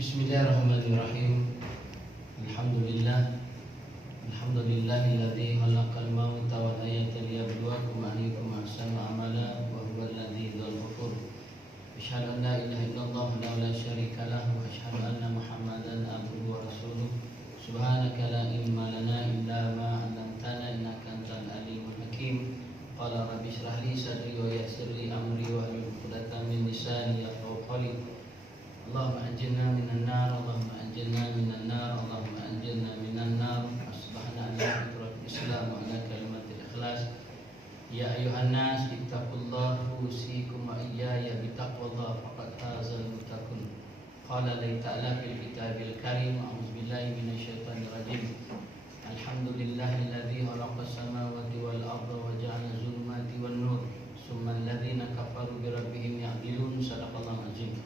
Bismillahirrahmanirrahim. Alhamdulillah. Alhamdulillahilladzi khalaqal mauta wal hayata liyabluwakum ayyukum ahsanu amala wa huwal ladzizul ghafur. Asyhadu an la ilaha illallah wa la syarika lah wa asyhadu anna Muhammadan abduhu wa rasuluh. Subhanaka la ilma lana illa ma 'allamtana innaka antal alimul hakim. Qala rabbi shrah li sadri wa yassir li amri wa hlul 'uqdatam min lisani yafqahu qawli. Allahumma anjilna minan nar, Allahumma anjilna minan nar, Allahumma anjilna minan nar. Subhana Allah wa Islam wa ala kalimatil ikhlas. Ya ayuhan nas ittaqullaha usikum wa iyaya bitaqwallah faqad fazal muttaqun. Qala la ta'ala fil kitabil karim a'udzu billahi minasyaitonir rajim. Alhamdulillahilladzi khalaqas samawati wal arda wa ja'ala zulumati wan nur. Summa alladzina kafaru bi rabbihim ya'dilun. Shadaqallahu azim.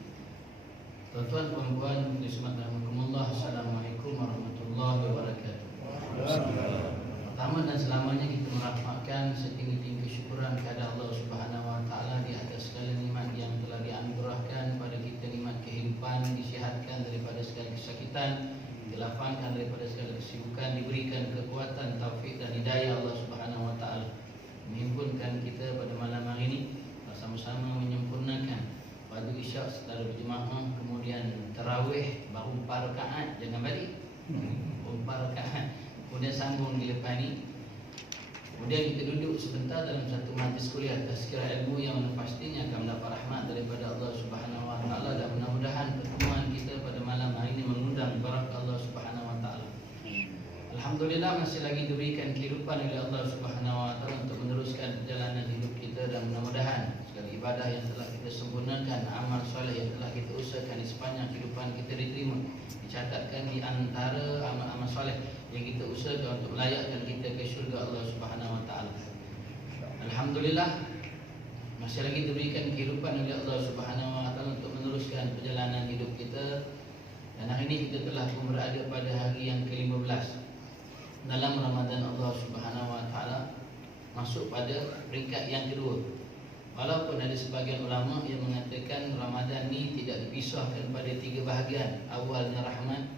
Tuan-tuan, puan-puan, bismillahirrahmanirrahim. Assalamualaikum warahmatullahi wabarakatuh. Pertama dan selamanya kita merapatkan setinggi-tinggi kesyukuran kepada Allah Subhanahu wa taala di atas segala nikmat yang telah dianugerahkan pada kita, nikmat kehidupan, disihatkan daripada segala kesakitan, dilapangkan daripada segala kesibukan, diberikan kekuatan, taufik dan hidayah Allah Subhanahu wa taala. Menghimpunkan kita pada malam hari ini bersama-sama menyempurnakan pada isyak setelah berjemaah, kemudian tarawih baru 4 rakaat, jangan balik 4 rakaat, kemudian sambung di lepas ni, kemudian kita duduk sebentar dalam satu majlis kuliah tazkirah ilmu yang pastinya akan mendapat rahmat daripada Allah Subhanahu wa taala, dan mudah-mudahan pertemuan kita pada malam hari ini mengundang barakah Allah Subhanahu wa taala. Alhamdulillah masih lagi diberikan kehidupan oleh Allah Subhanahu wa taala untuk meneruskan perjalanan hidup kita, dan mudah-mudahan segala ibadah yang telah kita sempurnakan, amal soleh yang telah kita usahakan di sepanjang kehidupan kita diterima, dicatatkan di antara amal-amal soleh yang kita usahakan untuk melayakkan kita ke syurga Allah Subhanahu wa taala. Alhamdulillah masih lagi diberikan kehidupan oleh Allah Subhanahu wa taala untuk meneruskan perjalanan hidup kita, dan hari ini kita telah pun berada pada hari yang ke-15 dalam Ramadan Allah Subhanahu wa taala, masuk pada peringkat yang kedua. Walaupun ada sebagian ulama yang mengatakan Ramadan ni tidak dipisahkan pada 3 bahagian. Awalnya rahmat,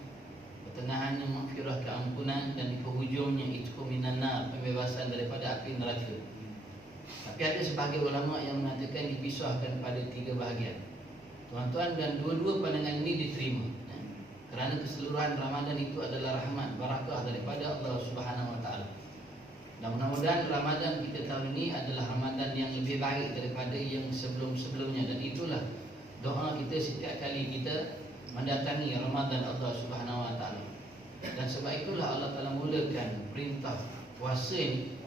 pertengahannya maghfirah, keampunan, dan di penghujungnya itqu minan nar, pembebasan daripada api neraka. Tapi ada sebagian ulama yang mengatakan dipisahkan pada 3 bahagian. Tuan-tuan, dan dua-dua pandangan ini diterima, kerana keseluruhan Ramadan itu adalah rahmat, barakah daripada Allah Subhanahu wa taala. Dan mudah-mudahan Ramadan kita tahun ini adalah Ramadan yang lebih baik daripada yang sebelum-sebelumnya, dan itulah doa kita setiap kali kita mendatangi Ramadan Allah Subhanahu wa taala. Dan sebab itulah Allah Taala mulakan perintah puasa ini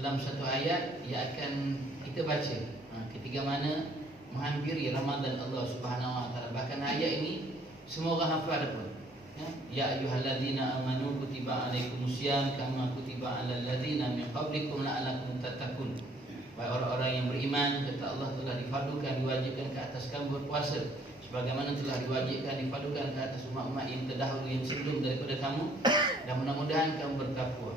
dalam satu ayat yang akan kita baca ketika mana menghampiri Ramadan Allah Subhanahu wa taala. Bahkan ayat ini semua orang hafal pun. Ya ayyuhalladzina amanu kutiba alaikumusiyam kama kutiba alal ladzina min qablikum la'allakum tattaqun. Wahai orang-orang yang beriman, kata Allah, telah difardukan, diwajibkan ke atas kamu berpuasa sebagaimana telah diwajibkan, difardukan ke atas umat-umat yang terdahulu yang sebelum daripada kamu, dan mudah-mudahan kamu bertakwa.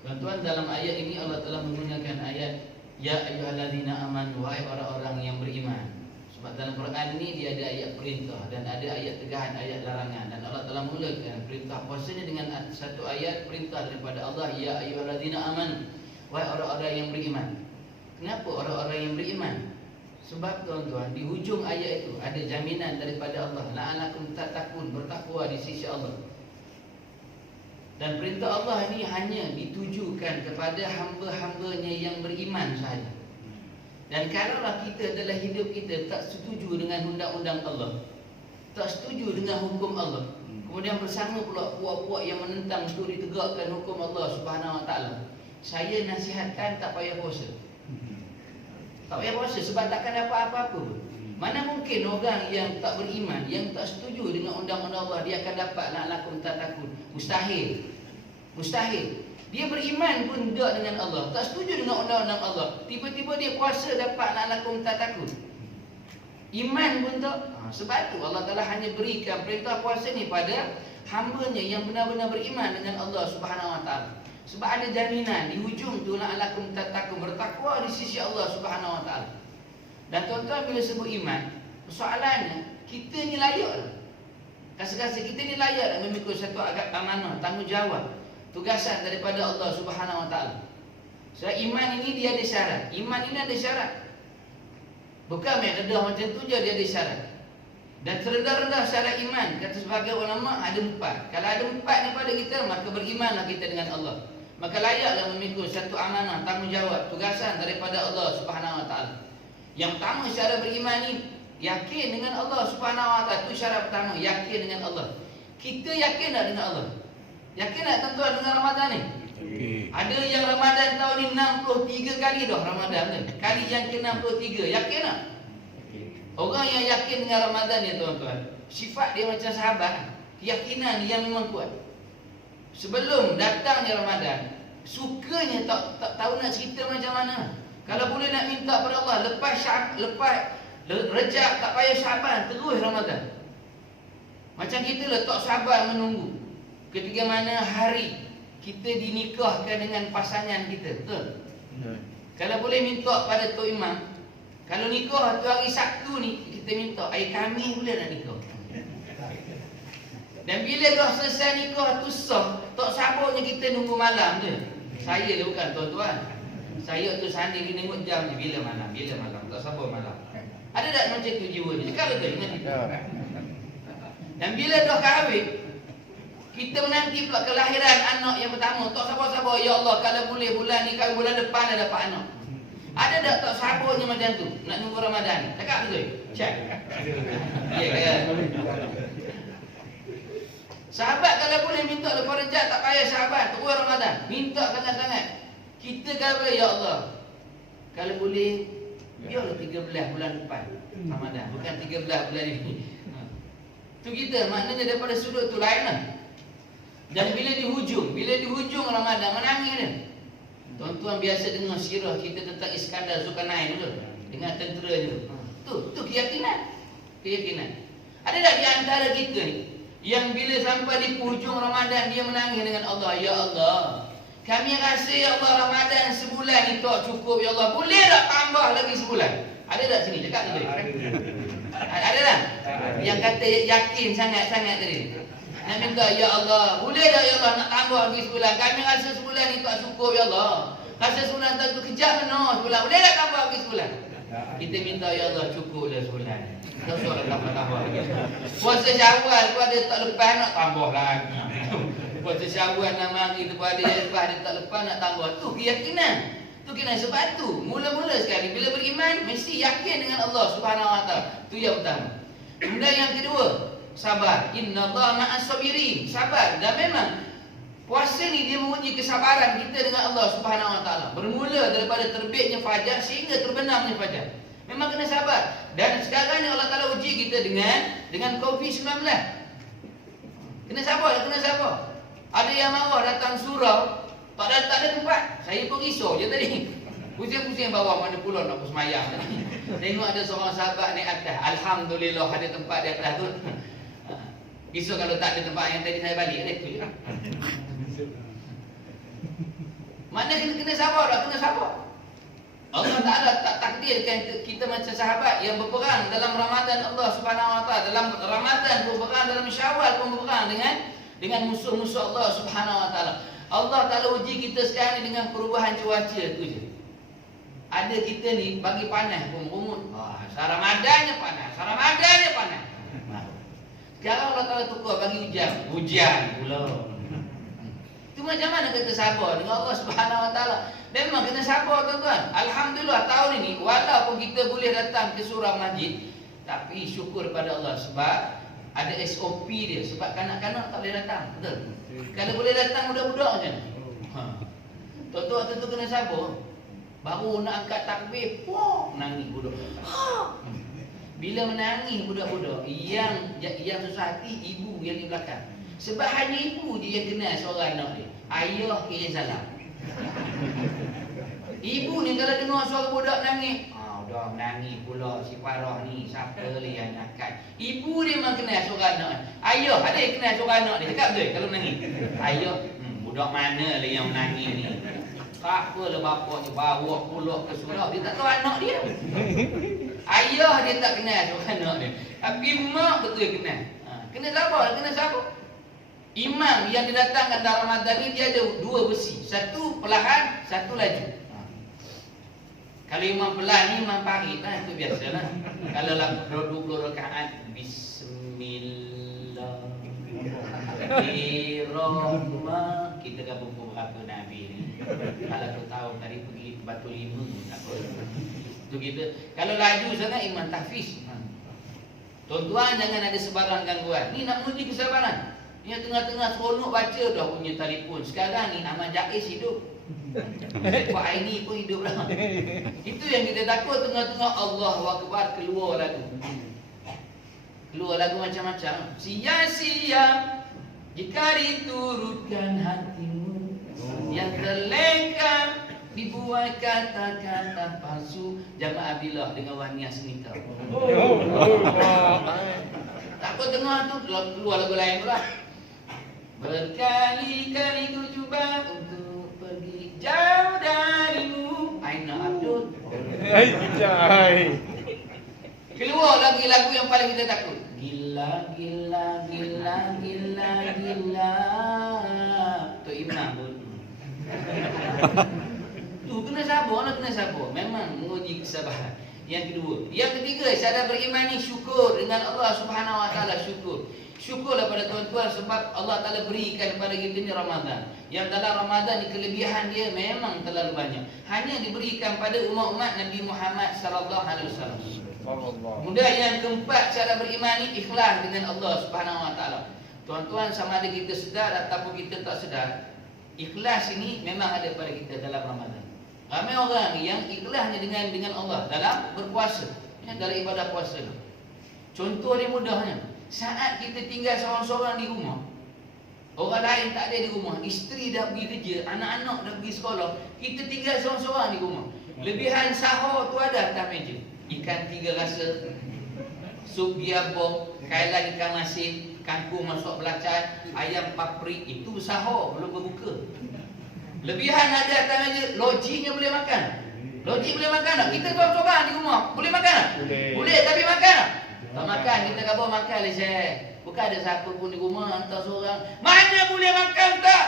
Tuan-tuan, dalam ayat ini Allah telah menggunakan ayat ya ayyuhalladzina amanu, wahai orang-orang yang beriman. Sebab dalam Quran ini dia ada ayat perintah dan ada ayat tegahan, ayat larangan, dan Allah telah mulakan perintah puasanya dengan satu ayat perintah daripada Allah, ya ayyuhalladzina amanu, wahai orang-orang yang beriman. Kenapa orang-orang yang beriman? Sebab tuan-tuan, di hujung ayat itu ada jaminan daripada Allah, la'alakum tattaqun, bertakwa di sisi Allah. Dan perintah Allah ini hanya ditujukan kepada hamba-hambanya yang beriman sahaja. Dan kalaulah kita adalah hidup kita tak setuju dengan undang-undang Allah, tak setuju dengan hukum Allah, kemudian bersama pula puak-puak yang menentang untuk ditegakkan hukum Allah Subhanahu wa taala, saya nasihatkan tak payah puasa. Tak payah puasa sebab takkan dapat apa-apa. Mana mungkin orang yang tak beriman, yang tak setuju dengan undang-undang Allah, dia akan dapat la'alakum tattaqun? Mustahil. Mustahil. Dia beriman pun tak dengan Allah, tak setuju dengan undang-undang Allah, tiba-tiba dia puasa dapat la'alakum tattaqun. Iman pun tak. Sebab tu Allah Ta'ala hanya berikan perintah puasa ni pada hambanya yang benar-benar beriman dengan Allah Subhanahu wa taala. Sebab ada jaminan di hujung tu la'alakum tattaqun, bertakwa di sisi Allah Subhanahu wa taala. Dan tuan-tuan, bila sebut iman, persoalannya kita ni layak lah. Kasih-kasih kita ni layak dan memikul satu agak amanah, tanggungjawab, tugasan daripada Allah Subhanahu Wa Taala. So iman ini dia ada syarat. Iman ini ada syarat. Bukan main redah macam tu je, dia ada syarat. Dan serendah-rendah syarat iman, kata sebagai ulama ada 4. Kalau ada 4 ni pada kita, maka berimanlah kita dengan Allah. Maka layaklah memikul satu amanah, tanggungjawab, tugasan daripada Allah Subhanahu Wa Taala. Yang pertama syarat beriman ni, yakin dengan Allah Subhanahu Wa Taala. Itu syarat pertama, yakin dengan Allah. Kita yakin tak dengan Allah? Yakin tak tuan-tuan dengan Ramadan ni? Ada yang Ramadan tahun ni 63 kali dah Ramadan ni. Kali yang ke-63, yakin tak? Orang yang yakin dengan Ramadan ni tuan-tuan, sifat dia macam sahabat. Keyakinan yang memang kuat. Sebelum datangnya Ramadan, sukanya tak tahu nak cerita macam mana. Kalau boleh nak minta pada Allah, lepas Rejab tak payah Syaban, terus Ramadan. Macam kita letak sabar menunggu ketika mana hari kita dinikahkan dengan pasangan kita. Betul? Kalau boleh minta pada Tok Imam, kalau nikah tu hari Sabtu ni, kita minta hari Khamis boleh nak nikah. Dan bila dah selesai nikah tu sah, tak sabarnya kita nunggu malam je. Saya dia bukan tuan-tuan. Saya tu sendiri tengok jam je, bila malam, tak sabar malam. Ada tak macam tu jiwa ni? Cakap betul dengan kita. Dan bila dah kahwin, kita menanti pula kelahiran anak yang pertama. Tak sabar-sabar, ya Allah, kalau boleh bulan ni, kalau bulan depan dah dapat anak. Ada tak sabarnya macam tu? Nak nunggu Ramadan ni? Cakap betul? Cek. Ya kan? Sahabat kalau boleh minta lepas Rejab tak payah sahabat, terus Ramadan. Minta sangat-sangat. Kita kalau boleh, ya Allah, kalau boleh biarlah 13 bulan depan Ramadan, bukan 13 bulan ini. Tu kita, maknanya daripada sudut tu lain lah. Dan bila di hujung Ramadan, menangis dia. Tuan-tuan biasa dengar sirah kita tentang Iskandar Zulkarnain betul? Dengan tentera tu. Tu keyakinan. Ada tak di antara kita ni yang bila sampai di hujung Ramadan dia menangis dengan Allah, ya Allah, kami rasa ya Allah Ramadan sebulan ni tak cukup ya Allah, boleh tak tambah lagi sebulan? Ada tak sini? Cakap tu. Ada tak? Yang kata yakin sangat-sangat tadi. Nak minta, ya Allah, boleh tak ya Allah nak tambah lagi sebulan? Kami rasa sebulan ni tak cukup ya Allah. Rasa sebulan tak cukup, kejap benar sebulan. Boleh tak tambah lagi sebulan? Kita minta, ya Allah, cukup dah sebulan. Tak usah tambah lagi. Puasa Syawal pun ada tak lepas nak tambah lagi. Puasa Syawal nak mari lepas dia tak lepas nak tambah. Tu keyakinan. Tu kena sebab tu. Mula-mula sekali bila beriman mesti yakin dengan Allah Subhanahu Wa Taala. Tu yang pertama. Kemudian yang kedua, sabar. Innallaha ma'as sabirin. Sabar. Dan memang puasa ni dia menguji kesabaran kita dengan Allah Subhanahu Wa Taala. Bermula daripada terbitnya fajar sehingga terbenamnya fajar. Memang kena sabar. Dan sekarang ni Allah Taala uji kita dengan COVID-19. Kena sabar. Ada yang marah datang surau, tak ada tempat. Saya pun risau je tadi. Pusing-pusing bawah mana pula nak bersemayam. Tengok ada seorang sahabat naik atas. Alhamdulillah ada tempat di atas tu. Risau kalau tak ada tempat yang tadi saya balik. Mana kena sabar tak? Kena sabar. Allah Ta'ala tak takdirkan kita macam sahabat yang berperang dalam Ramadan Allah Subhanahu Wa Taala. Dalam Ramadan berperang, dalam Syawal pun berperang dengan musuh-musuh Allah Subhanahu Wa Taala. Allah Ta'ala uji kita sekarang ni dengan perubahan cuaca tu je. Ada kita ni bagi panas pun rumut. Ramadannya panas. Sekarang Allah Ta'ala tukar bagi hujan pula. Itu macam mana kita sabar dengan Allah Subhanahu Wa Taala? Memang kena sabar tuan-tuan. Alhamdulillah tahun ini walaupun kita boleh datang ke surau masjid, tapi syukur pada Allah sebab ada SOP dia. Sebab kanak-kanak tak boleh datang. Betul? Kalau boleh datang budak-budak macam tuan-tuan tentu kena sabar. Baru nak angkat takbir, menangis budak. Bila menangis budak-budak, yang susah hati ibu yang di belakang. Sebab hanya ibu je yang kenal seorang anak dia. Ayah ke yang salah. Ibu ni kalau dengar suara budak nangis, dah menangis pula si Farah ni, siapa yang angkat. Ibu dia memang kenal seorang anak. Ayah ada yang kenal seorang anak dia. Cakap betul kalau menangis. Ayah, budak mana lah yang menangis ni. Tak apalah bapaknya bawa pulak ke surau, dia tak tahu anak dia. Ayah dia tak kenal seorang anak dia. Tapi mak betul kenal. Kena sabar. Imam yang didatangkan dalam Ramadan ni dia ada dua besi. Satu perlahan, satu laju. Kalau imam pelan ni imam parit lah, itu biasalah. Kalau 20 rakaat Bismillahirrahmanirrahim, kita gabung beberapa Nabi ni. Kalau tu tahu tadi pergi Batu Lima tak apa. Tu kita. Kalau laju sangat imam tahfiz. Tuan-tuan jangan ada sebarang gangguan. Ni nak menguji kesabaran. Yang tengah-tengah seronok baca dah punya telefon. Sekarang ni Ahmad Jais hidup. Pak Aini pun hidup dah. Itu yang kita takut, tengah-tengah Allahu Akbar keluar lagu. Keluar lagu macam-macam. Sia-sia jika diturutkan hatimu yang terlengkap dibuat kata-kata palsu. Jamaah Abdillah dengan Waniah Senita. Takut tengah tu keluar lagu lain pula. Berkali-kali ku cuba untuk pergi jauh darimu. Aina Abdul. Keluar lagi lagu yang paling kita takut. Gila, gila, gila, gila, gila. Tu imam pun. Tu kena sabar. Memang menguji kesabaran. Yang kedua, yang ketiga, syarat beriman ni syukur dengan Allah Subhanahu Wa Taala. Syukurlah pada tuan-tuan sebab Allah Taala berikan kepada kita ni Ramadan. Yang dalam Ramadan ni kelebihan dia memang terlalu banyak. Hanya diberikan pada umat-umat Nabi Muhammad sallallahu alaihi wasallam. Kemudian yang keempat, syarat beriman ni ikhlas dengan Allah Subhanahu Wa Taala. Tuan-tuan, sama ada kita sedar ataupun kita tak sedar, ikhlas ini memang ada pada kita dalam Ramadan. Ramai orang yang ikhlasnya dengan Allah dalam berpuasa, dalam ibadah puasa. Contoh dia mudahnya, saat kita tinggal seorang-seorang di rumah, orang lain tak ada di rumah, isteri dah pergi kerja, anak-anak dah pergi sekolah, kita tinggal seorang-seorang di rumah. Lebihan sahur tu ada atas meja. Ikan 3 rasa, sup biabok, kailan ikan masin, kangkung masuk belacan, ayam paprik, itu sahur belum berbuka. Lebihan ada atas meja, logiknya boleh makan. Logik boleh makan tak? Kita seorang-seorang di rumah, boleh makan tak? Boleh, tapi makan tak? Tak makan, kita kata makan lah Syekh. Bukan ada siapa pun di rumah, hantar seorang. Mana boleh makan tak?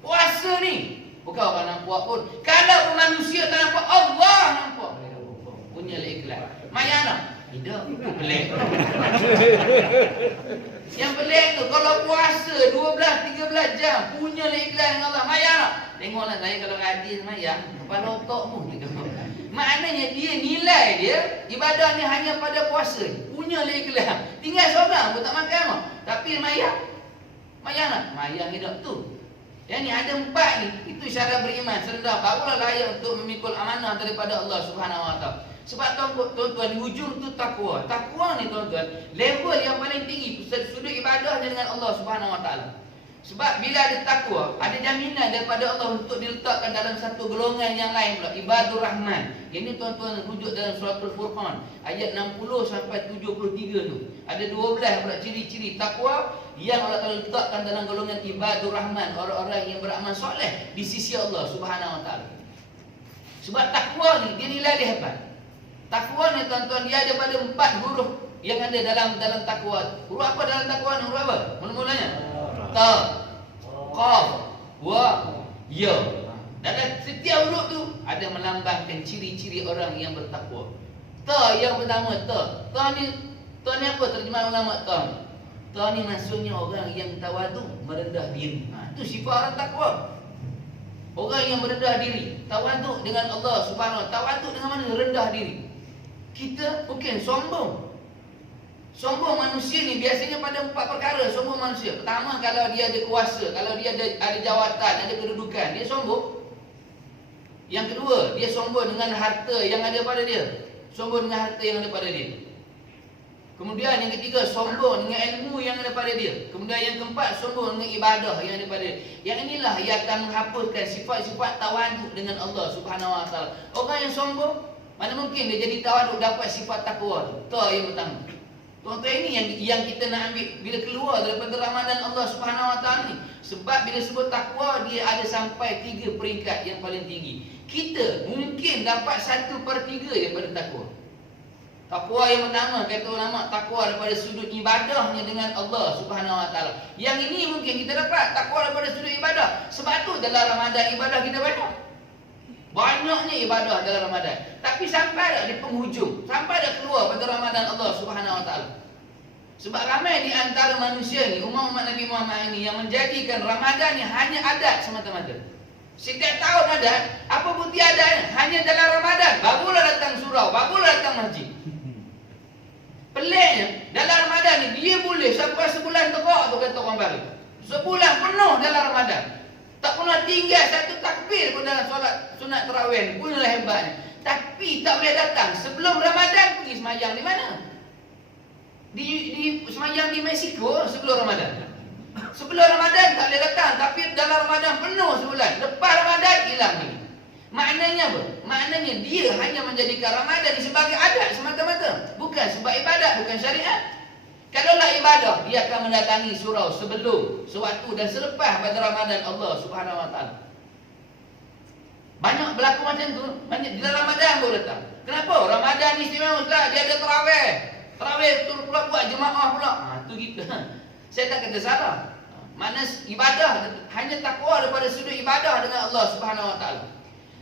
Puasa ni. Bukan orang nampak pun. Kalau pun manusia tak nampak, Allah nampak. Punya ikhlas. Mayan tak? Tidak, itu pelik. Yang pelik tu, kalau puasa 12-13 jam, punya ikhlas dengan Allah. Mayan tak? Tengoklah saya kalau rajin semayang, kepala otak pun. Maknanya dia nilai dia ibadah ni hanya pada puasa. Punya ikhlas. Tinggal seorang pun tak makan apa. Tapi mayang. Mayang tak? Mayang hidup tu. Yang ni ada 4 ni. Itu syarat beriman. Serendah barulah layak untuk memikul amanah daripada Allah Subhanahu Wa Taala. Sebab tuan-tuan, di hujung tu takwa. Takwa ni tuan-tuan, level yang paling tinggi sudut ibadahnya dengan Allah Subhanahu Wa Taala. Sebab bila ada takwa, ada jaminan daripada Allah untuk diletakkan dalam satu golongan yang lain pula, Ibadur Rahman. Ini tuan-tuan rujuk dalam surah Al-Furqan ayat 60 sampai 73 tu. Ada 12 pula ciri-ciri takwa yang Allah Taala letakkan dalam golongan Ibadur Rahman, orang-orang yang beramal soleh di sisi Allah Subhanahu Wa Taala. Sebab takwa ni dia nilai dia hebat. Takwa ni tuan-tuan, dia ada pada 4 huruf yang ada dalam takwa. Huruf apa dalam takwa ni? Huruf apa? Mula-mulanya ta, qaf, wa, ya. Dalam setiap huruf tu ada melambangkan ciri-ciri orang yang bertakwa. Ta yang pertama, ta. Ta ni apa terjemahan ulama ta? Ta ni maksudnya orang yang tawadu, merendah diri. Itu sifat orang takwa. Orang yang merendah diri, tawadu dengan Allah Subhanahu Wa Taala. Tawadu dengan mana? Rendah diri. Kita mungkin sombong. Sombong manusia ni biasanya pada 4 perkara sombong manusia. Pertama, kalau dia ada kuasa, kalau dia ada jawatan, ada kedudukan, dia sombong. Yang kedua, dia sombong dengan harta yang ada pada dia. Sombong dengan harta yang ada pada dia. Kemudian yang ketiga, sombong dengan ilmu yang ada pada dia. Kemudian yang keempat, sombong dengan ibadah yang ada pada dia. Yang inilah yang akan menghapuskan sifat-sifat tawaduk dengan Allah Subhanahu Wa Taala. Orang yang sombong, mana mungkin dia jadi tawaduk dapat sifat takwa tu. Ta yang pertama. Tuan-tuan, ini yang kita nak ambil bila keluar daripada Ramadan Allah Subhanahu Wa Taala ni. Sebab bila sebut takwa, dia ada sampai 3 peringkat yang paling tinggi. Kita mungkin dapat 1/3 daripada takwa. Takwa yang pertama, kata ulama, takwa daripada sudut ibadahnya dengan Allah Subhanahu Wa Taala. Yang ini mungkin kita dapat takwa daripada sudut ibadah. Sebab tu dalam Ramadan ibadah kita banyak. Banyaknya ibadah dalam Ramadan. Tapi sampai dah di penghujung, sampai dah keluar pada Ramadan Allah Subhanahu Wa Taala. Sebab ramai di antara manusia ni, umat Nabi Muhammad ini, yang menjadikan Ramadan ni hanya adat semata-mata. Setiap tahun ada, apa bukti adanya? Hanya dalam Ramadan, barulah datang surau, barulah datang masjid. Peliknya, dalam Ramadan ni dia boleh sampai sebulan teruk tu, kata orang baru. Sebulan penuh dalam Ramadan. Tak pernah tinggal satu takbir pun dalam solat sunat tarawih. Punyalah hebatnya. Tapi tak boleh datang sebelum Ramadan pergi semayang di mana? Di semayang di Mexico sebelum Ramadan. Sebelum Ramadan tak boleh datang, tapi dalam Ramadan penuh sebulan. Lepas Ramadan hilang lagi. Maknanya apa? Maknanya dia hanya menjadikan Ramadan sebagai adat semata-mata, bukan sebab ibadat, bukan syariat. Kalaulah ibadah, dia akan mendatangi surau sebelum, sewaktu dan selepas pada Ramadan Allah Subhanahu Wa Taala. Banyak berlaku macam tu, banyak di dalam Ramadan baru datang. Kenapa? Ramadan ni istimewa Ustaz, dia ada tarawih. Tarawih tu pula buat jemaah pula. Tu kita. Saya tak kata salah. Makna ibadah hanya takwa daripada sudut ibadah dengan Allah Subhanahu Wa Taala.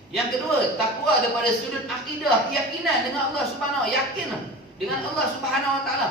Yang kedua, takwa daripada sudut akidah, keyakinan dengan Allah Subhanahu Wa Taala, yakin dengan Allah Subhanahu Wa Taala.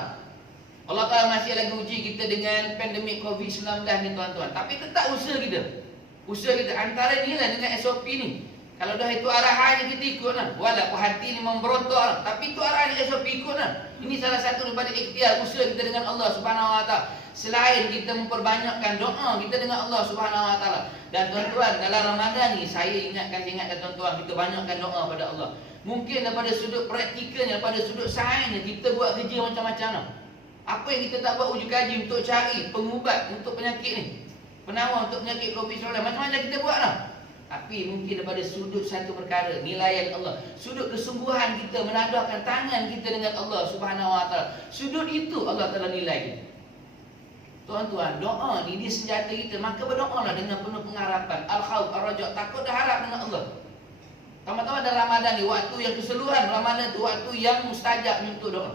Allah Taala masih lagi uji kita dengan pandemik COVID-19 ni tuan-tuan. Tapi tetap usaha kita. Usaha kita antara ni lah dengan SOP ni. Kalau dah itu arahan kita ikut lah. Walaupun hati ni memberontak lah, tapi itu arahan SOP ikut lah. Ini salah satu daripada ikhtiar usaha kita dengan Allah Subhanahu Wa Taala. Selain kita memperbanyakkan doa kita dengan Allah Subhanahu Wa Taala. Dan tuan-tuan, dalam Ramadan ni saya ingatkan tuan-tuan, kita banyakkan doa pada Allah. Mungkin daripada sudut praktikalnya, daripada sudut sainsnya, kita buat kerja macam-macam lah. Apa yang kita tak buat uji kaji untuk cari pengubat untuk penyakit ni, penawar untuk penyakit COVID-19, macam-macam kita buat lah. Tapi mungkin daripada sudut satu perkara, nilaian Allah, sudut kesungguhan kita menadahkan tangan kita dengan Allah Subhanahu Wa Taala, sudut itu Allah Taala nilai kita. Tuan-tuan, doa ni dia senjata kita. Maka berdoalah dengan penuh pengharapan. Al-khawf, ar-raja', takut dan harap dengan Allah. Tama-tama dalam Ramadan ni, waktu yang keseluruhan Ramadan tu waktu yang mustajab untuk doa.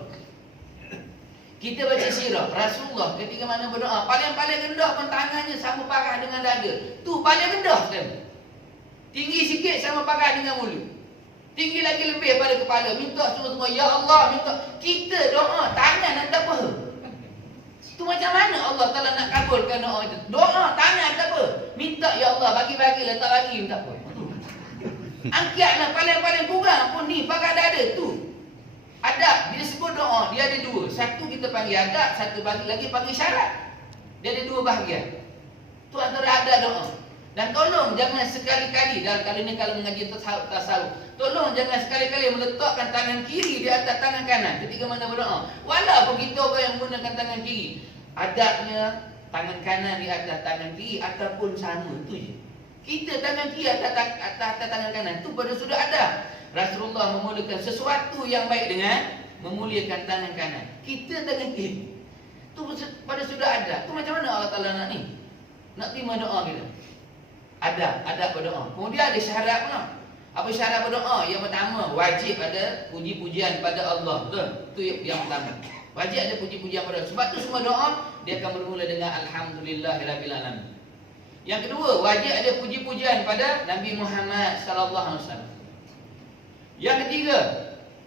Kita baca sirah Rasulullah ketika mana berdoa, paling-paling rendah pun tangannya sama parah dengan dada. Tu paling rendah sekali. Tinggi sikit sama parah dengan mulut. Tinggi lagi lebih pada kepala. Minta semua-semua, ya Allah, minta. Kita doa tangan atas paha. Tu macam mana Allah Ta'ala nak kabulkan doa itu? Doa tangan tak apa. Minta, ya Allah, bagi-bagi, letak bagi, tak apa. Angkatlah paling-paling kurang pun ni, pakai dada tu. Adab, bila sebut doa, dia ada dua. Satu kita panggil adab, satu lagi panggil syarat. Dia ada dua bahagian. Tu antara adab doa. Dan tolong jangan sekali-kali, dalam kali ni kalau mengaji tasawuf, tolong jangan sekali-kali meletakkan tangan kiri di atas tangan kanan ketika mana berdoa. Walaupun kita orang yang menggunakan tangan kiri, adabnya tangan kanan di atas tangan kiri ataupun sama, tu je. Kita tangan kiri atas tangan kanan, tu pada sudah ada. Rasulullah memulakan sesuatu yang baik dengan memuliakan tangan kanan. Kita tangan kiri, tu pada sudah ada. Tu macam mana Allah Ta'ala nak ni? Nak terima doa kita. Ada berdoa. Kemudian ada syarat pula. Apa syarat berdoa? Yang pertama, wajib ada puji-pujian pada Allah. Betul? Itu yang pertama. Wajib ada puji-pujian pada Allah. Sebab tu semua doa dia akan bermula dengan Alhamdulillahirabbil alamin. Yang kedua, wajib ada puji-pujian pada Nabi Muhammad sallallahu alaihi wasallam. Yang ketiga,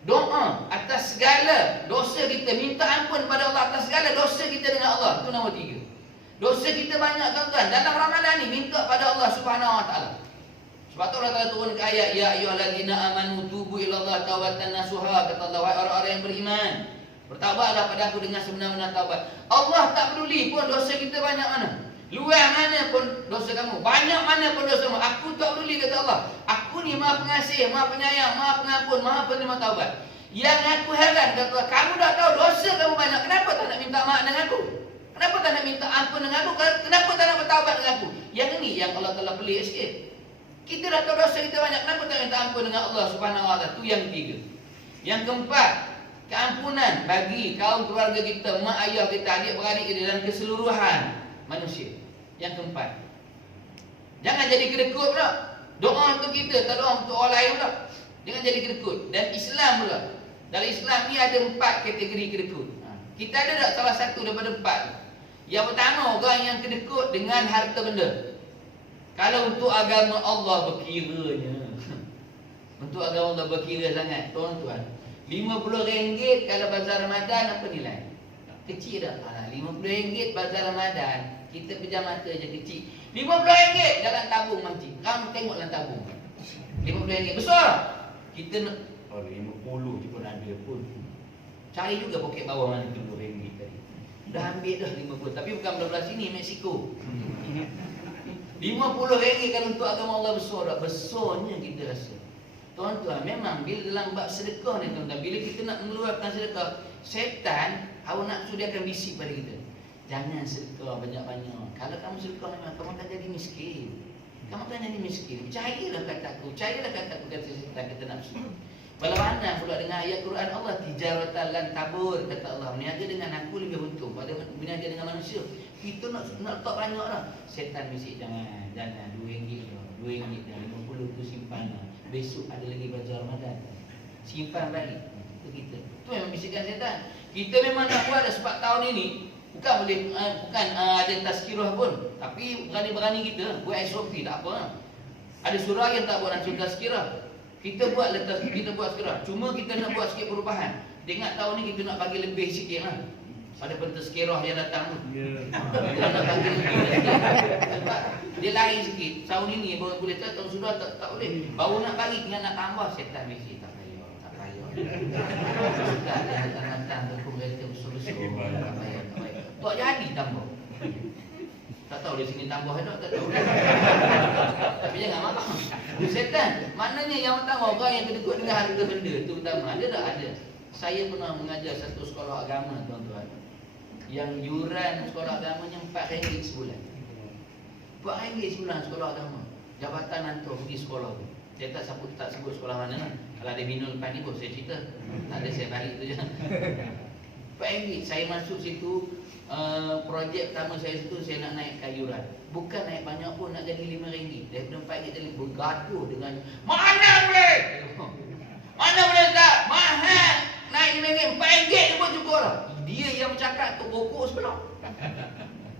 doa atas segala dosa kita, minta ampun pada Allah atas segala dosa kita dengan Allah. Itu nombor 3. Dosa kita banyak tuan-tuan. Dalam Ramadan ni minta pada Allah Subhanahu Wa Taala. Sebab tu Allah Taala turun ke ayat, ya ayyuhallazina amanu tubu ilallah taubatan nasuha, kata Allah, wahai orang-orang yang beriman, bertaubatlah pada aku dengan sebenar-benar taubat. Allah tak peduli pun dosa kita banyak mana. Luar mana pun dosa kamu, banyak mana pun dosa kamu, aku tak peduli, kata Allah. Aku ni Maha Pengasih, Maha Penyayang, Maha Pengampun, Maha Penerima taubat. Yang aku heran, kata Allah, kamu dah tahu dosa kamu banyak, kenapa tak nak minta maaf dengan aku? Kenapa tak nak minta ampun dengan aku? Kenapa tak nak bertaubat dengan aku? Yang ini yang Allah Ta'ala pelik sikit. Kita dah tahu dosa kita banyak, kenapa tak minta ampun dengan Allah Subhanahu Wa Taala? Itu yang ketiga. Yang keempat, keampunan bagi kaum keluarga kita, mak ayah kita, adik-beradik kita dan keseluruhan manusia. Yang keempat, jangan jadi kedekut pula. Doa untuk kita, tak doa untuk orang lain pula. Jangan jadi kedekut. Dan Islam pula, Dalam Islam ni ada 4 kategori kedekut. Kita ada tak salah satu daripada 4? Yang pertama, orang yang kedekut dengan harta benda. Kalau untuk agama Allah berkiranya untuk agama Allah berkira sangat, tuan-tuan, RM50 kalau bazar Ramadan apa nilai? Kecil dah. RM50 bazar Ramadan, kita pejam mata je kecil. RM50 dalam tabung masjid. Kamu tengok dalam tabung. RM50 besar. Kita nak 50 je pun ada pun. Cari juga poket bawah mana RM50 tadi. Dah ambil dah 50, tapi bukan belah sini, Mexico. RM50 kalau untuk agama Allah besar tak? Besarnya kita rasa. Tuan-tuan, memang bila dalam bab sedekah ni tuan-tuan, bila kita nak mengeluarkan sedekah, setan hawa nafsu dia akan bisik pada kita. Jangan sedekah banyak-banyak. Kalau kamu sedekah memang kamu akan jadi miskin. Kamu akan jadi miskin. Percayalah kataku, percayalah kataku, kata setan, kata nafsu. Berlawanan pula dengan ayat Quran Allah, tijaratan lan tabur, kata Allah, berniaga dengan aku lebih untung pada berniaga dengan manusia. Kita nak letak banyak lah. Setan bisik, jangan RM2 dah, RM2 dah, 50 tu simpan lah. Besok ada lagi bazar Ramadan, simpan balik. Itu kita. Itu memang bisikan setan. Kita memang nak buat dah sebab tahun ini bukan boleh ada tazkirah pun, tapi berani-berani kita buat SOP, tak apa. Ada surah yang tak buat langsung tazkirah. Kita buat tazkirah. Cuma kita nak buat sikit perubahan. Dengar tahun ni kita nak bagi lebih sikit lah pada pentazkirah yang datang tu. Kita nak bagi lebih sikit. Sebab dia lain sikit. Tahun ini baru boleh, tahun sudah tak boleh. Baru nak bagi, tinggal nak tambah, setan mesti tak payah. Sudah dia datang berkumpul kereta besar-besar. Tak payah. Tak jadi tambah. Tak tahu di sini tambah ada, tak tahu. Tapi jangan marah. Setan. Maknanya yang pertama, orang yang kedekut dengan harta benda tu pertama. Ada tak? Ada. Saya pernah mengajar satu sekolah agama, tuan-tuan, yang yuran sekolah agamanya RM4 sebulan. RM4 sebulan sekolah agama. Jabatan hantar pergi sekolah tu. Saya tak sebut sekolah mana lah. Kalau ada minum lepas ni pun saya cerita. Tak ada, saya balik tu je. RM4. Saya masuk situ, projek pertama saya situ, saya nak naikkan yuran. Bukan naik banyak pun, nak jadi RM5. Daripada RM4 jadi bergaduh dengan, mana boleh? Mana boleh tak? Mahal. Naik RM5, RM4 tu pun cukup lah. Dia yang bercakap tu pokok sebelah.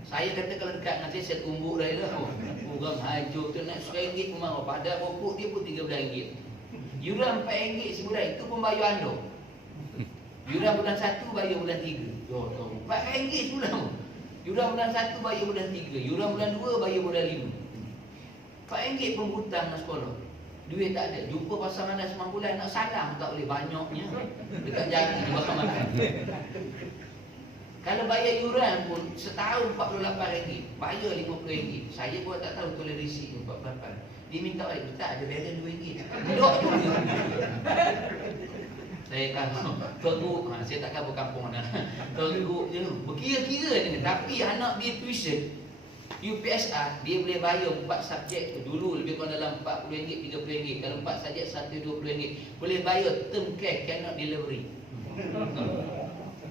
Saya kata kalau dekat dengan saya tumbuk dah lah. Orang hajuk tu naik RM1 pun marah. Padahal pokok dia pun RM13. Yuran RM4 sebulan, itu pun bayar anda. Yuran bulan 1 bayar bulan 3. RM4 sebulan. Yuran bulan 1 bayar bulan 3. Yuran bulan 2 bayar bulan 5. RM4 pun hutang nak sekolah. Duit tak ada. Jumpa pasal mana semua bulan nak salam tak boleh, banyaknya. Dekat jari pasal mana. Kalau bayar yuran pun setahun RM48, bayar RM50. Saya pun tak tahu tulis risik tu RM48. Dia minta balik, tak ada balance RM2. Duduk tu. Saya kata, teruk. Saya tak kabur kampung mana. Teruk je. Berkira-kira ni. Tapi anak dia tuition UPSR, dia boleh bayar 4 subjek tu. Dulu lebih kurang dalam RM40, RM30. Kalau 4 subjek RM120. Boleh bayar term cash, cannot delivery.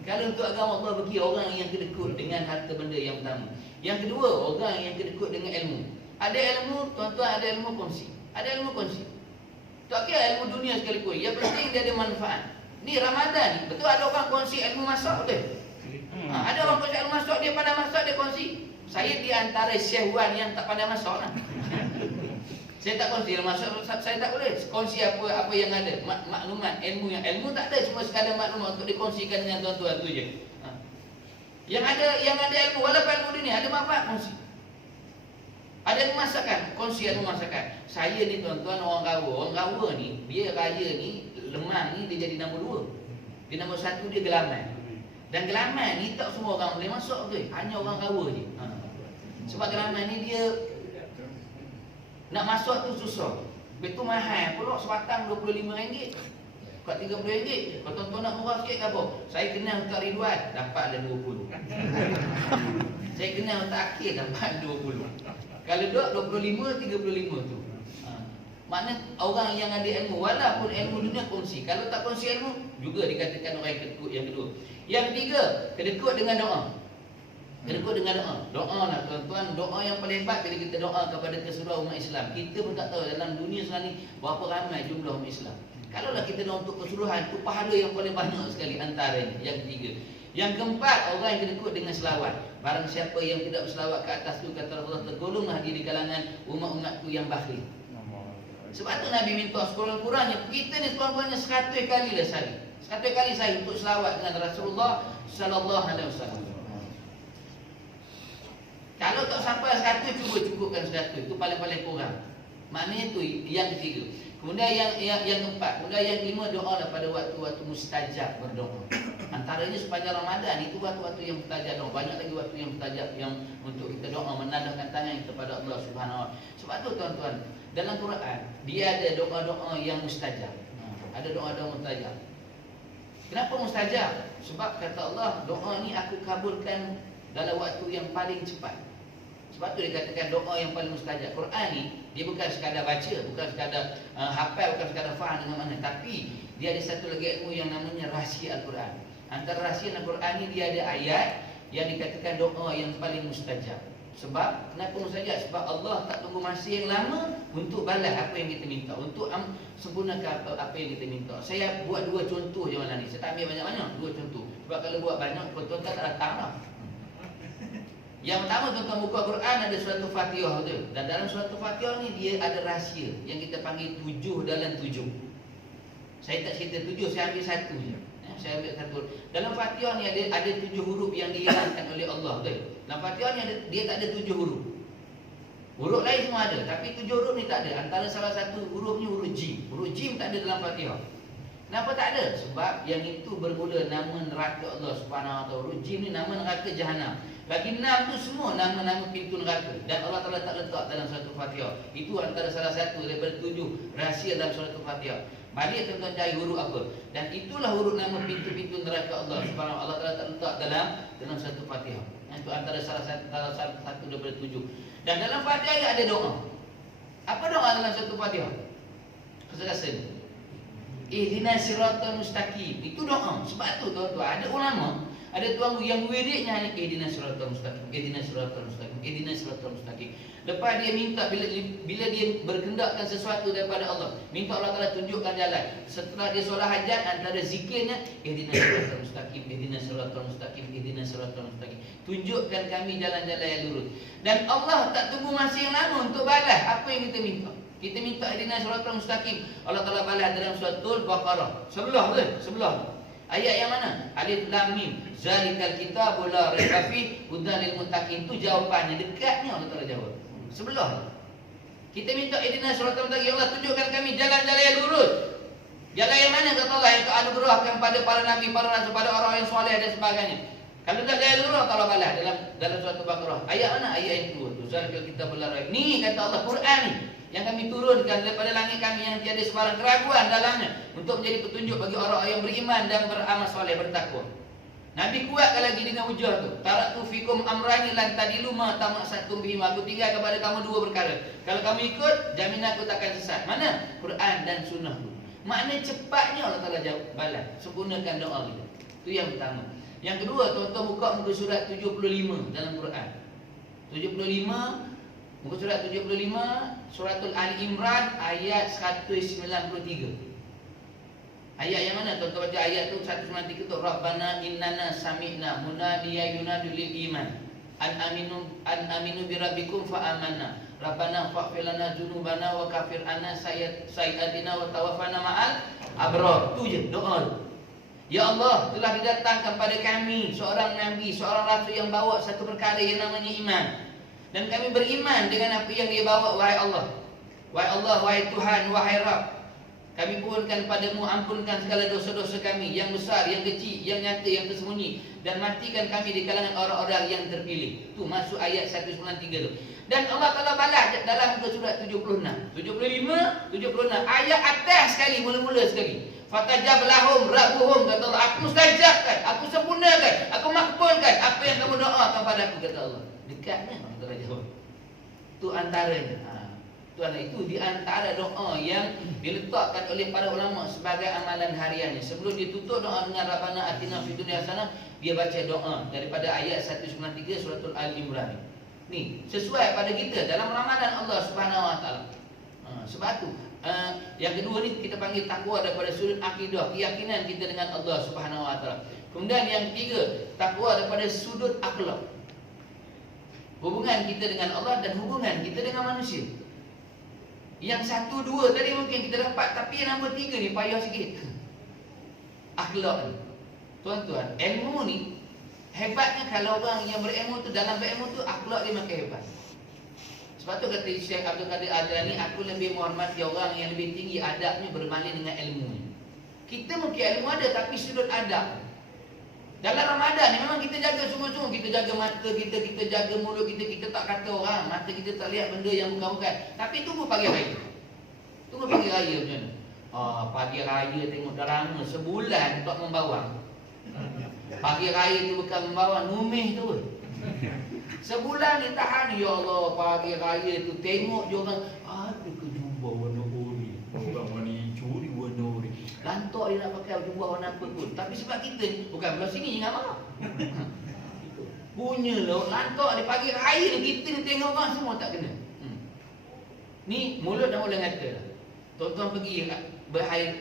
Kalau untuk agama Allah bagi orang yang kedekut dengan harta benda yang pertama. Yang kedua, orang yang kedekut dengan ilmu. Ada ilmu, tuan-tuan, ada ilmu kongsi. Ada ilmu kongsi. Tak kira ilmu dunia sekalipun. Yang penting dia ada manfaat. Ni Ramadan ni, betul ada orang kongsi ilmu masak boleh? Ada orang kongsi ilmu masak, dia pandai masak, dia kongsi. Saya di antara syahwan yang tak pandai masak lah. Saya tak kongsi ilmu masak, saya tak boleh kongsi apa yang ada. Maklumat, ilmu tak ada, cuma sekadar maklumat untuk dikongsikan dengan tuan-tuan tu je. Yang ada ilmu, walaupun ilmu dunia, ada manfaat kongsi. Ada ilmu masakan, kongsi ilmu masakan. Saya ni tuan-tuan orang rawa ni, dia raya ni, lemang ni dia jadi nombor 2. Dia nombor 1 dia gelaman. Dan gelaman ni tak semua orang boleh masuk ke, hanya orang rawa je. Sebab gelaman ni dia nak masuk tu susah. Betul mahal pula, sebatang RM25. Kat RM30. Kalau tuan-tuan nak murah sikit ke apa? Saya kenal Ustaz Ridwan, dapat ada 20. Saya kenal Ustaz Akhir, dapat 20. Kalau duduk 25, 35 tu. Makna orang yang ada ilmu, walaupun ilmu dunia kongsi. Kalau tak kongsi ilmu, juga dikatakan orang yang kedekut yang kedua. Yang ketiga, kedekut dengan doa. Kedekut dengan doa. Doa lah tuan-tuan, doa yang paling hebat bila kita doa kepada keseluruhan umat Islam. Kita pun tak tahu dalam dunia sekarang ni berapa ramai jumlah umat Islam. Kalaulah kita nak untuk keseluruhan, itu pahala yang paling banyak sekali antaranya. Yang ketiga. Yang keempat, orang yang kena ikut dengan selawat. Barang siapa yang tidak berselawat ke atas itu, kata Allah, tergolonglah dia di kalangan umat-umatku yang bakhil. Sebab tu Nabi minta sekurang-kurangnya, kita ni sekurang-kurangnya 100 kali lah sehari. 100 kali sehari untuk selawat dengan Rasulullah sallallahu alaihi wasallam. Kalau tak sampai 100, cuba cukupkan 100. Itu paling-paling kurang. Maknanya itu yang ketiga. Kemudian yang keempat, kemudian yang kelima, doa pada waktu-waktu mustajab berdoa. Antaranya sepanjang Ramadan itu waktu-waktu yang mustajab doa. Banyak lagi waktu yang mustajab yang untuk kita doa, menadahkan tangan kepada Allah Subhanahu wa taala. Sebab tu tuan-tuan, dalam Quran dia ada doa-doa yang mustajab. Ada doa-doa mustajab. Kenapa mustajab? Sebab kata Allah, doa ni aku kabulkan dalam waktu yang paling cepat. Sebab tu dikatakan doa yang paling mustajab. Quran ni dia bukan sekadar baca, bukan sekadar hafal, bukan sekadar faham dengan mana, tapi dia ada satu lagi ilmu yang namanya rahsia Al-Quran. Antara rahsia Al-Quran ni dia ada ayat yang dikatakan doa yang paling mustajab. Sebab kenapa mustajab? Sebab Allah tak tunggu masa yang lama untuk balas apa yang kita minta, untuk sempurnakan apa yang kita minta. Saya buat 2 contoh je malam ni. Saya tak ambil banyak-banyak, 2 contoh. Sebab kalau buat banyak, tuan-tuan tak datang lah. Yang pertama, tuan-tuan buka Quran, ada surah Al-Fatihah tu. Dan dalam surah Al-Fatihah ni dia ada rahsia yang kita panggil 7 dalam 7. Saya tak cerita 7, saya ambil 1 je. Saya ambil 1. Dalam Fatihah ni ada 7 huruf yang dihilangkan oleh Allah tu. Dalam Fatihah ni dia tak ada 7 huruf. Huruf lain semua ada, tapi 7 huruf ni tak ada. Antara salah satu hurufnya huruf Jim. Huruf Jim tak ada dalam Fatihah. Kenapa tak ada? Sebab yang itu bermula nama neraka Allah Subhanahu wa taala. Huruf Jim ni nama neraka Jahannam. Lagi 6 tu semua nama-nama pintu neraka. Dan Allah Ta'ala tak letak dalam surah Al-Fatihah. Itu antara salah satu daripada 7 rahsia dalam surah Al-Fatihah. Balik tuan-tuan cari huruf apa. Dan itulah huruf nama pintu-pintu neraka Allah Subhanahu wa taala. Allah Ta'ala tak letak dalam surah Al-Fatihah. Itu antara salah satu daripada 7. Dan dalam Fatihah ada doa. Apa doa dalam surah Al-Fatihah? Rasa-rasa ni. Ihdinas siratal mustaqim. Itu doa. Sebab tu tuan-tuan, ada ulama, ada tuan yang wiridnya hanya ihdinas siratal mustaqim, ihdinas siratal mustaqim, ihdinas siratal mustaqim. Lepas dia minta, bila dia berkendakkan sesuatu daripada Allah, minta Allah Taala tunjukkan jalan. Setelah dia solat hajat, antara zikirnya ihdinas siratal mustaqim, ihdinas siratal mustaqim, ihdinas siratal mustaqim. Tunjukkan kami jalan-jalan yang lurus. Dan Allah tak tunggu masa yang lama untuk balas apa yang kita minta. Kita minta ihdinas siratal mustaqim, Allah Taala balas dalam surah Al-Baqarah. Sebelah. Ayat yang mana? Alif Lam Mim. Zalikal kitabul la raiba fihi hudan lil muttaqin. Itu jawapannya, dekatnya Allah Taala jawab. Sebelah. Kita minta ihdinas siratal mustaqim, Allah tunjukkan kami jalan-jalan yang lurus. Jalan yang mana kata Allah, yang anugerahkan pada para nabi, para rasul, pada orang yang soleh dan sebagainya. Kalau tak jalan lurus, Allah balas dalam surah Al-Baqarah. Ayat mana? Ayat yang 2. Zalikal kitabul la raiba. Ni kata Allah, Quran ni yang kami turunkan daripada langit kami yang tiada sebarang keraguan dalamnya, untuk menjadi petunjuk bagi orang yang beriman dan beramal soleh, bertakwa. Nabi kuatkan lagi dengan hujah tu. Taraktu fikum amrani lan tadilu ma tamassaktum bihi. Aku tinggal kepada kamu 2 perkara. Kalau kamu ikut, jaminan aku takkan sesat. Mana? Quran dan sunnah tu. Maknanya cepatnya Allah Taala jawab balas. Sempurnakan doa kita. Itu yang pertama. Yang kedua, tuan-tuan buka muka surat 75 dalam Quran. 75, muka surat 75, suratul Ali Imran ayat 193. Ayat yang mana? Tuan-tuan baca ayat tu 193 tu. Rabbana innana sami'na munadiyan yunadu lil iman an aminu bi rabbikum fa amanna. Rabbana faghfir lana dzunubana wa kafir anna sayyi'atina wa tawaffana ma'al abrar. Tu je doa. Ya Allah, telah didatangkan pada kami seorang nabi, seorang rasul yang bawa satu perkara yang namanya iman. Dan kami beriman dengan apa yang dia bawa, wahai Allah. Wahai Allah, wahai Tuhan, wahai Rabb, kami mohonkan padamu, ampunkan segala dosa-dosa kami, yang besar, yang kecil, yang nyata, yang tersembunyi, dan matikan kami di kalangan orang-orang yang terpilih. Tu masuk ayat 193 tu. Dan Allah Ta'ala balas dalam muka surat 76, 75, 76. Ayat atas sekali, mula-mula sekali. Fatajab lahum rabbuhum, kata Allah, aku mustajabkan, aku sempurnakan, aku makbulkan apa yang kamu doakan padaku, kata Allah. Dekatnya Allah Ta'ala jawab. Tu antaranya. Itu di antara doa yang diletakkan oleh para ulama sebagai amalan hariannya. Sebelum dia tutup doa dengan Rabbana atina fid dunya hasanah, dia baca doa daripada ayat 193 suratul Al-Imran. Ni sesuai pada kita dalam Ramadan Allah Subhanahu wa taala. Sebab tu Yang kedua ni kita panggil takwa daripada sudut akidah, keyakinan kita dengan Allah Subhanahu Wa Taala. Kemudian yang ketiga, takwa daripada sudut akhlak, hubungan kita dengan Allah dan hubungan kita dengan manusia. Yang satu dua tadi mungkin kita dapat, tapi yang nombor tiga ni payah sikit. Akhlak ni, tuan-tuan, ilmu ni hebatnya kalau orang yang berilmu tu, dalam berilmu tu akhlak dia makin hebat. Sebab tu kata Syekh Abdul Qadir Adlani, aku lebih menghormati orang yang lebih tinggi adabnya berbanding dengan ilmu. Kita mungkin ilmu ada, tapi sudut adab. Dalam Ramadan ni memang kita jaga sungguh-sungguh. Kita jaga mata kita, kita jaga mulut kita. Kita tak kata orang, mata kita tak lihat benda yang bukan-bukan. Tapi tunggu pagi raya. Tunggu pagi raya macam mana? Pagi raya tengok drama sebulan tak membawang. Pagi raya tu bukan membawang, numih tu. Sebulan ni tahan, ya Allah, pagi raya tu tengok je orang ada ke jubah warna ori, orang warna hijau ni warna ori. Lantak dia nak pakai jubah warna apa pun. Tapi sebab kita ni bukan belah sini jangan marah. Punya lah lantak dia pagi raya ni kita ni tengok orang semua tak kena. Ni mulut dah mula ngata lah. Tuan-tuan pergi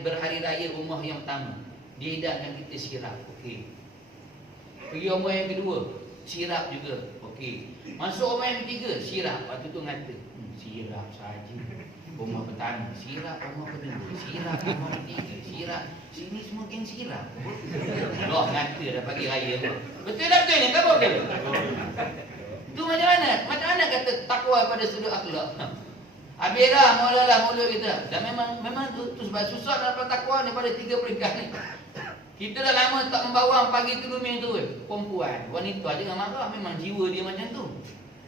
berhari raya rumah yang pertama, dia hidangkan kita sirap, okey. Pergi rumah yang kedua, sirap juga, okey. Masuk rumah yang ketiga, sirap. Waktu tu ngata, sirap saja. Rumah pertama, sirap. Rumah kedua, sirap. Rumah ketiga, sirap. Sini semua geng sirap. Loh, ngata dah pagi raya tu. Betul tak betul ni? Kau betul? Tu macam mana? Macam mana kata takwa pada sudut akhlak? Habis dah, mulalah mulut kita. Dan memang tu sebab susah dapat takwa daripada tiga peringkat ni. Kita dah lama tak membawang pagi tu duming tu. Perempuan, wanita jangan marah, memang jiwa dia macam tu.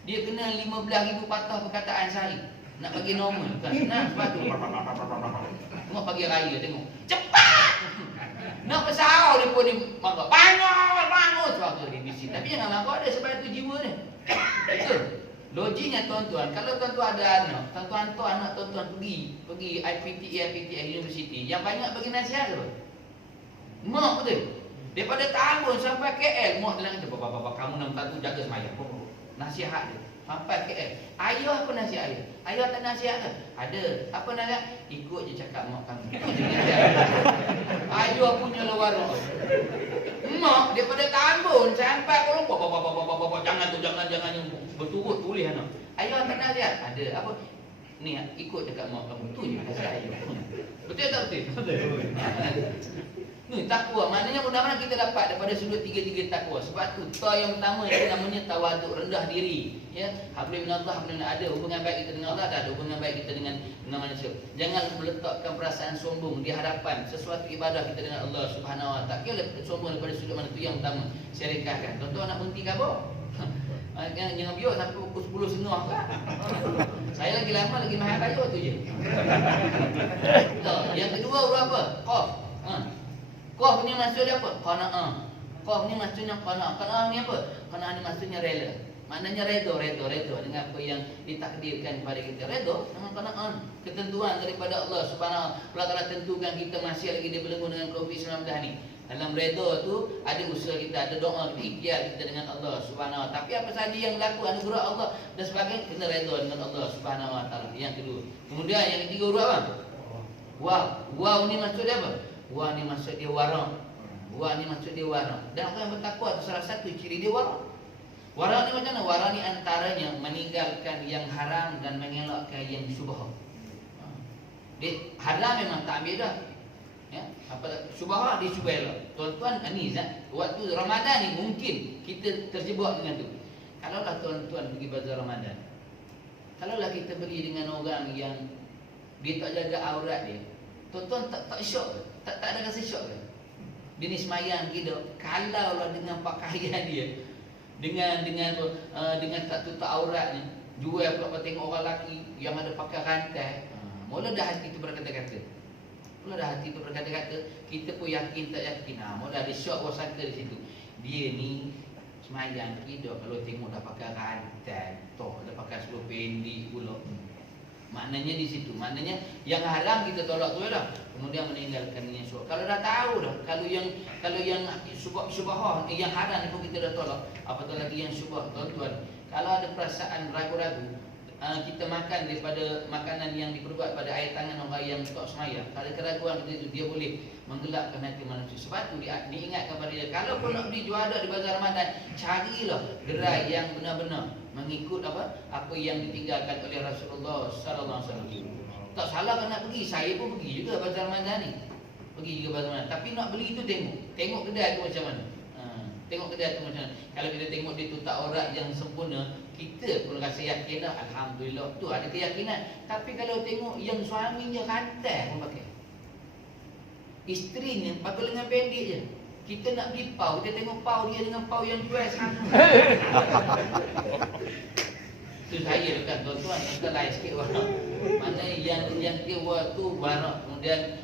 Dia kena 15,000 patah perkataan sehari. Nak bagi normal, kan? Nah, sebab tu. Tengok pagi raya, tengok. Cepat! Nak bersahau dia pun dia marah. Bangun! Sebab tu dia bising. Tapi jangan marah dia sebab tu jiwa dia. Betul? Logiknya tuan-tuan, kalau tuan-tuan ada anak, tuan-tuan hantar anak tuan-tuan pergi IPTA University, yang banyak bagi nasihat apa? Mak betul. Daripada Tambun sampai KL, mak dalam kata, "Bapa, kamu nombor satu jaga semayang." Nasihat dia. Sampai KL. Ayah apa nasihat ayah? Ayah tak nasihat ke? Ada. Apa nasihat? Ikut je cakap mak kamu. Itu je nasihat. Ayah punya lawara. Mak daripada Tambun sampai Kuala Lumpur, "Bapa, jangan berturut tulis anak." Ayah tak nasihat. Ada. Apa? Ni ikut cakap mak kamu. Itu je nasihat ayah. Betul tak betul? Betul. Ni takwa, maknanya mudah-mudahan kita dapat daripada sudut tiga-tiga takwa. Sebab tu yang pertama itu namanya tawaduk, rendah diri. Ya, hablum minallah, ada hubungan baik kita dengan Allah, ada hubungan baik kita dengan manusia. Jangan meletakkan perasaan sombong di hadapan sesuatu ibadah kita dengan Allah Subhanahu Wa Taala. Kira sombong daripada sudut mana tu yang pertama. Saya ringkaskan. Tuan-tuan nak berhenti ke apa? Jangan biar sampai pukul 10 setengah kan. Saya lagi lama lagi mahal kayu tu je. Yang kedua apa? Qaf. Qaf ni maksudnya apa? Qanaah. Qaf ni maksudnya qanaah. Qanaah ni apa? Qanaah ni maksudnya rela. Maknanya redha dengan apa yang ditakdirkan kepada kita. Redha dengan qanaah. Ketentuan daripada Allah Subhanahu Wa Taala tentukan kita masih lagi dibelenggu dengan COVID-19 ni. Dalam redha tu ada usaha kita, ada doa kita, ikhtiar kita dengan Allah Subhanahu Wa Taala. Tapi apa saja yang berlaku anugerah Allah dan sebagainya, kena redha dengan Allah Subhanahu Wa Taala. Yang kedua. Kemudian yang ketiga huruf apa? Waw ni maksudnya apa? Wa ni maksud dia wara'. Wa ni maksud dia wara'. Dan orang yang bertakwa itu salah satu ciri dia wara'. Wara' ni macam mana? Wara' ni antaranya meninggalkan yang haram dan mengelakkan yang syubhah. Dia haram memang tak ambil dah. Ya, apa syubhah dia cuba elak. Tuan-tuan ni waktu Ramadan ni mungkin kita terjebak dengan tu. Kalaulah tuan-tuan pergi bazar Ramadan. Kalaulah kita pergi dengan orang yang dia tak jaga aurat dia. Tuan-tuan tak syok ke? Tak ada rasa syok ke? Dia ni semayang kita. Kalaulah dengan pakaian dia, dengan tak tutup auratnya, jual pula tengok orang lelaki yang ada pakai rantai, mula dah hati tu berkata-kata. Kita pun yakin tak yakin. Mula ada syok wasangka di situ. Dia ni semayang kita kalau tengok dah pakai rantai, dah pakai seluar pendek pula. Maknanya di situ. Maknanya yang haram kita tolak tu dah. Kemudian meninggalkan yang syubhah. Kalau dah tahu dah, kalau yang syubhah yang haram ni pun kita dah tolak. Apatah lagi yang syubhah, tuan-tuan. Kalau ada perasaan ragu-ragu, kita makan daripada makanan yang diperbuat pada air tangan orang yang tak semaya. Kalau keraguan kita itu, dia boleh menggelapkan hati manusia. Sebab tu diingatkan pada dia, kalau pun nak beli juara di bazar Ramadan, carilah gerai yang benar-benar mengikut apa yang ditinggalkan oleh Rasulullah sallallahu alaihi wasallam. Tak salah kan nak pergi, saya pun pergi juga bazar Ramadan ni. Pergi juga bazar Ramadan. Tapi nak beli tu tengok kedai tu macam mana. Tengok kedai tu macam mana. Kalau kita tengok dia tu tak orang yang sempurna, kita pun rasa yakin dah, alhamdulillah tu ada keyakinan. Tapi kalau tengok yang suaminya kata pun pakai, isterinya pakai lengan pendek je. Kita nak beli pau, kita tengok pau dia dengan pau yang jual sama. Tu saya dekat tuan-tuan, kita lain sikit orang. Mana yang dia buat tu barak, kemudian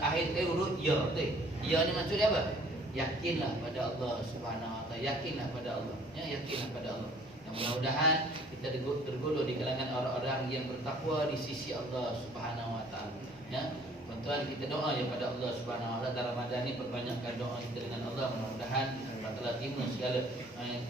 akhir dia urut ya tu. Ya ni maksud dia apa? Yakinlah pada Allah Subhanahu wa taala, yakinlah pada Allah. Ya, yakinlah pada Allah. Dan mudah-mudahan kita tergolong di kalangan orang-orang yang bertakwa di sisi Allah Subhanahu wa taala. Ya. Tuan-tuan, kita doa ya pada Allah Subhanahu wa taala dalam Ramadan ni, perbanyakkan doa kita dengan Allah, mudah-mudahan Allah Taala terima segala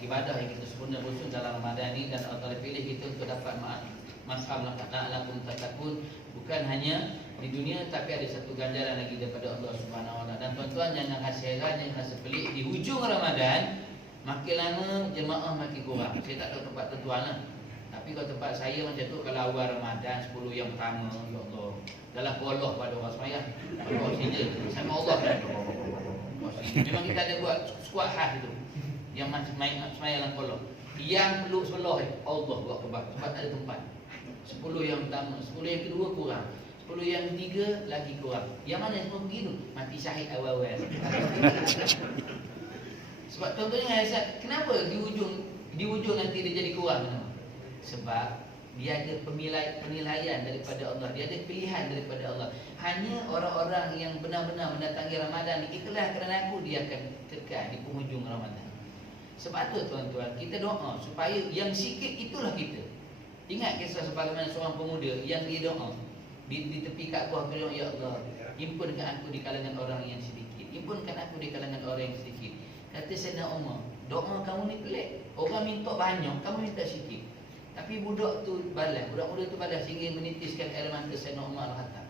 ibadah yang kita sempurna khusus dalam Ramadan ni, dan Allah Taala pilih kita untuk dapat maafkan la'alakum tattaqun, bukan hanya di dunia tapi ada satu ganjaran lagi daripada Allah Subhanahu wa taala. Dan tuan-tuan jangan rasa heran, jangan rasa pelik, di hujung Ramadan makin lama jemaah makin kurang. Saya tak tahu tempat tuan-tuan lah. Tapi kalau tempat saya macam tu, kalau awal Ramadan 10 yang pertama, ya Allah, dalam Allah pada orang semayang. Allah sini sama Allah kan. Memang kita ada buat skuad khas itu, yang semayang dalam Allah. Yang peluk sebelah Allah buat kebab, sebab tak ada tempat. 10 yang pertama, 10 yang kedua kurang, 10 yang ketiga lagi kurang. Yang mana semua begitu? Mati syahid awal-awal. Sebab tuan-tuan yang rasa, kenapa di ujung nanti dia jadi kurang? Sebab dia ada penilaian daripada Allah, dia ada pilihan daripada Allah. Hanya orang-orang yang benar-benar mendatangi Ramadan ni, itulah kerana aku dia akan kekal di penghujung Ramadan. Sebab tu tuan-tuan, kita doa supaya yang sikit itulah kita. Ingat kisah sebagaimana seorang pemuda yang dia doa di tepi Kaabah, berdoa, ya Allah, himpunkan aku di kalangan orang yang sedikit, himpunkan aku di kalangan orang yang sedikit. Kata Sayyidina Umar, doa kamu ni pelik. Orang minta banyak, kamu minta sikit. Tapi budak muda tu balas sehingga menitiskan air mata Sayyidina Umar Al-Khattab.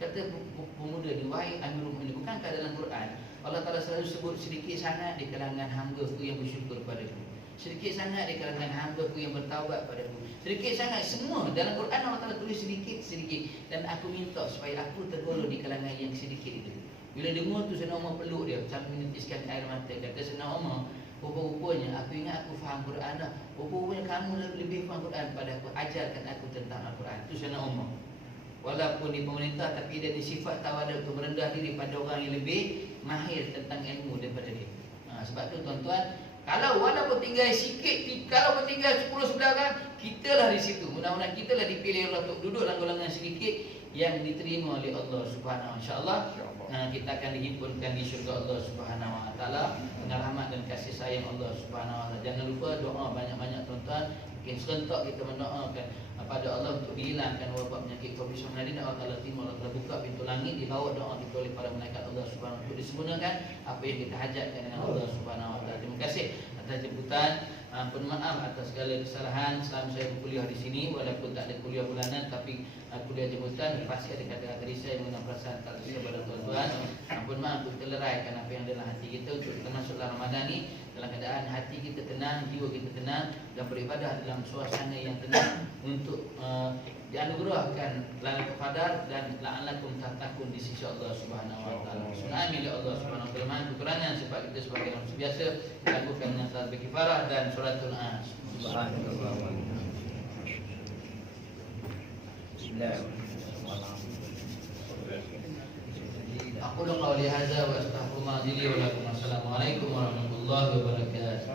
Kata pemuda ni, wahai Amirul Mukminin, bukankah dalam Quran Allah Ta'ala selalu sebut sedikit sangat di kalangan hamba-Ku yang bersyukur padaku, sedikit sangat di kalangan hamba-Ku yang bertaubat padaku, sedikit sangat, semua dalam Quran Allah Ta'ala tulis sedikit-sedikit. Dan aku minta supaya aku tergolong di kalangan yang sedikit itu. Bila dengar tu Sayyidina Umar peluk dia sambil menitiskan air mata. Kata Sayyidina Umar, rupa-rupanya aku ingat aku faham Quran dah. Rupa-rupanya kamu lebih faham Quran pada aku. Ajarkan aku tentang Al-Quran. Itu Sayyidina Umar. Walaupun di pemerintah, tapi dia ada sifat tawaduk untuk merendah diri pada orang yang lebih mahir tentang ilmu daripada dia. Sebab tu tuan-tuan, kalau walaupun tinggal sikit, kalau pun tinggal 10 saudara, kitalah di situ. Mudah-mudahan kitalah dipilih Allah untuk duduk dalam golongan sedikit yang diterima oleh Allah Subhanahu wa taala. Kita akan dihimpunkan di syurga Allah Subhanahu wa taala dengan rahmat dan kasih sayang Allah Subhanahu wa taala. Jangan lupa doa banyak-banyak tuan-tuan. Mungkin serentak kita mendoakan pada Allah untuk dihilangkan wabak penyakit COVID-19. Allah Ta'ala terima, Allah Ta'ala buka pintu langit, dibawa doa kita oleh para malaikat Allah Subhanahu wa taala untuk disempurnakan apa yang kita hajatkan dengan Allah Subhanahu wa taala. Terima kasih atas jemputan. Ampun maaf atas segala kesalahan selama saya berkuliah di sini, walaupun tak ada kuliah bulanan tapi kuliah jemputan. Pasti ada kata-kata risau mengenai perasaan tak risau pada tuan-tuan. Ampun maaf untuk kita leraikan apa yang ada dalam hati kita untuk kita masuk dalam Ramadan ni dalam keadaan hati kita tenang, jiwa kita tenang, dan beribadah dalam suasana yang tenang untuk dianugerahkan Lailatul Qadar dan la'allakum tattaqun di sisi Allah Subhanahu wa taala. Amin ya Allah Subhanahu wa taala. Kekurangan sebab kita sebagai manusia biasa lakukan dengan salat berkifarah dan suratul As. Subhanallah. Aku qauli hadza wa astaghfirullah li wa lakum. Assalamualaikum warahmatullahi wabarakatuh.